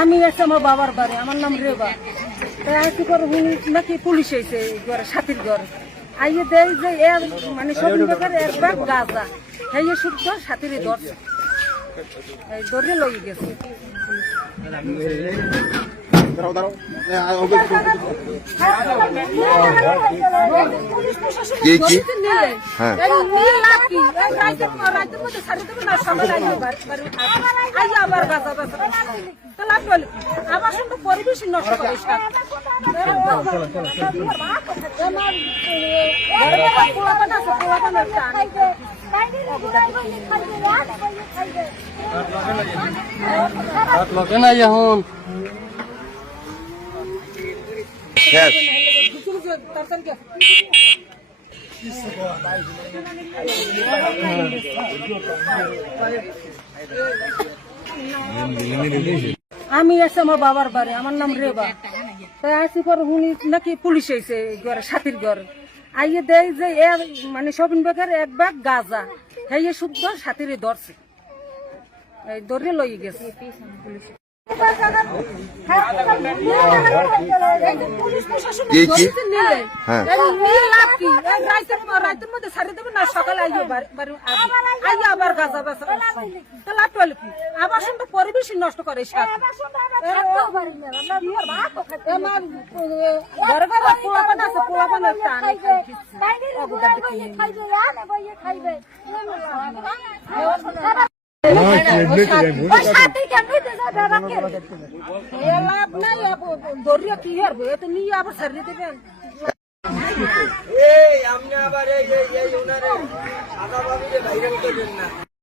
আমি আছে আমার বাবার বাড়ি, আমার নাম রেবা। তাই কি করে নাকি পুলিশ এসে ঘরে সাথীর ঘর আইয়ে দেয় যে এর মানে শপিং ব্যাগের এক ব্যাগ গাঁজা হেয়ে শুদ্ধ সাথীরে ধরছে, এই ধরে লই গেছে। আমার সঙ্গে পরিবেশ নষ্ট করে এখন আমি আছে আমার বাবার বাড়ি, আমার নাম রেবা। তাই আসি পর উনি নাকি পুলিশ এসে ঘরে সাথীর ঘর আইয়ে দেয় যে এর মানে শপিং ব্যাগের এক ব্যাগ গাঁজা হেয়ে শুদ্ধ সাথীরে ধরছে, এই ধরে লই গেছে পুলিশ। রাতের মধ্যে ছাড়ি দেবে না, সকালে আবার গাঁজা বেচা আবার সঙ্গে পরিবেশ নষ্ট করে লাভ নাই, দরিয়া কি হবে এত নিয়ে আবার ছাড়িয়ে দেবেন। এই আপনি আবার এই ওনারে আদা ভাবিলে বাইরে না।